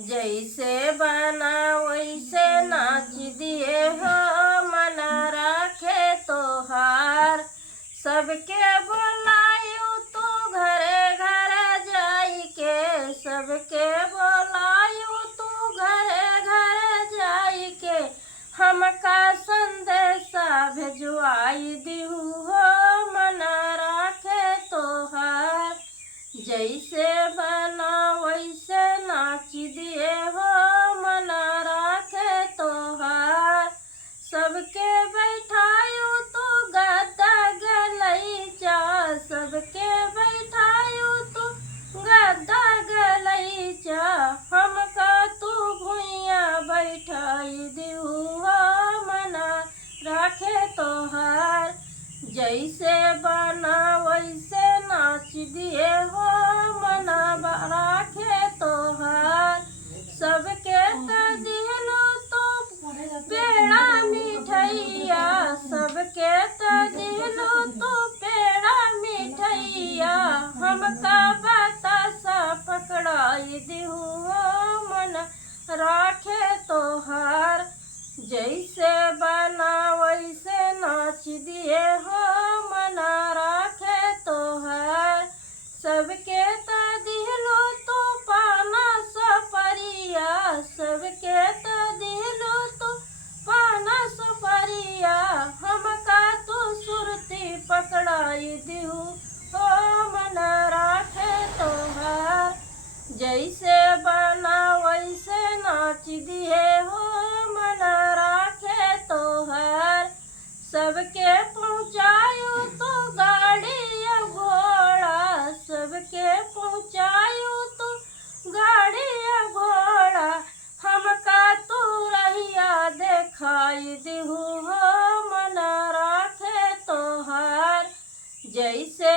जैसे बना वैसे नाच दिए हो, मना राखे तोहार। सबके बोलायू तू घरे घर जाई के, सबके बोलायू तू घरे घर जाई के। हमका संदेशा भेजवाई दिहू हो, मना राखे तोहार। जैसे बना वैसे नाच दिए हो, मना राखे तोहार। सबके बैठायू तू गद्दा गलैचा, सबके बैठायू तू गद्दा गलैचा। हमका तू भुइया बैठाई दिहू हो, मना राखे तोहार। जैसे बना वैसे नाच दिए हो, मना राखे तोहार। सबके त दिलू तो पेड़ा मिठैया, सबके त दिलू तो पेड़ा मिठैया। हमका बतासा पकड़ाई दिहू हो, मना राखे तोहार। जैसे बना वैसे नाच दिए हो, मना राखे तोहार। सबके त दिलू तो पाना सपरिया, सबके त दिलू तो पाना सपरिया। हमका तू सुरती पकड़ाई दिहू हो, मना राखे तोहार। जैसे बना वैसे नाच दिए हो, मना राखे तोहार। सबके पहुँचायू तो गाड़ी या घोड़ा, सबके पहुँचायू तो गाड़ी या घोड़ा। हमका तू रहिया देखाई दिहू हो, मना राखे तोहार। जैसे